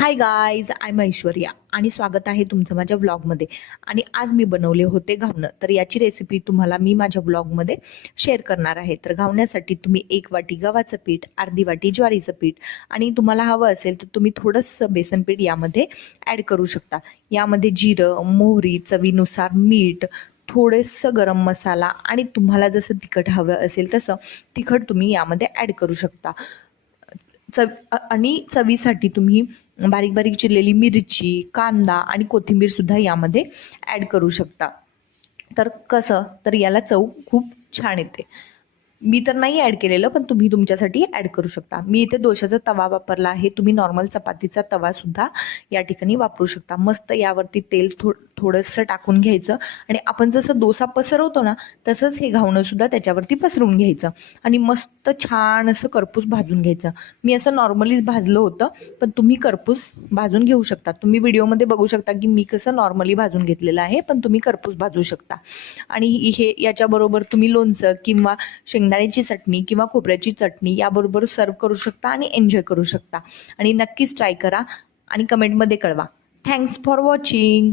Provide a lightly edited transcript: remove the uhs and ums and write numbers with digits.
High guys, I am Aishwarya आणि स्वागत आहे तुमचं माझ्या व्लॉगमध्ये. आणि आज मी बनवले होते घावणं. तर याची रेसिपी तुम्हाला मी माझ्या व्लॉगमध्ये शेअर करणार आहे. तर घावण्यासाठी तुम्ही 1 वाटी गव्हाचं पीठ, अर्धी वाटी ज्वारीचं पीठ आणि तुम्हाला हवं असेल तर तुम्ही थोडंसं बेसन पीठ यामध्ये ॲड करू शकता. यामध्ये जिरं, मोहरी, चवीनुसार मीठ, थोडंसं गरम मसाला आणि तुम्हाला जसं तिखट हवं असेल तसं तिखट तुम्ही यामध्ये ॲड करू शकता. आणि चवीसाठी तुम्ही बारीक बारीक चिरलेली मिरची, कांदा आणि कोथिंबीर सुद्धा यामध्ये ॲड करू शकता. तर कसं तर याला चव खूप छान येते. मी तर नाही ॲड केलेलं, पण तुम्ही तुमच्यासाठी ॲड करू शकता. मी इथे दोशाचा तवा वापरला आहे. तुम्ही नॉर्मल चपातीचा तवा सुद्धा या ठिकाणी वापरू शकता. मस्त यावरती तेल थोडंसं टाकून घ्यायचं आणि आपण जसं डोसा पसरवतो ना, तसंच हे घावणं सुद्धा त्याच्यावरती पसरवून घ्यायचं आणि मस्त छान असं करपूस भाजून घ्यायचं. मी असं नॉर्मलीच भाजलं होतं, पण तुम्ही करपूस भाजून घेऊ शकता. तुम्ही व्हिडिओमध्ये बघू शकता की मी कसं नॉर्मली भाजून घेतलेलं आहे, पण तुम्ही करपूस भाजू शकता. आणि हे याच्याबरोबर तुम्ही लोणचं किंवा शेंगदाण्याची चटणी किंवा खोबऱ्याची चटणी याबरोबर सर्व करू शकता आणि एन्जॉय करू शकता. आणि नक्कीच ट्राय करा आणि कमेंटमध्ये कळवा. Thanks for watching.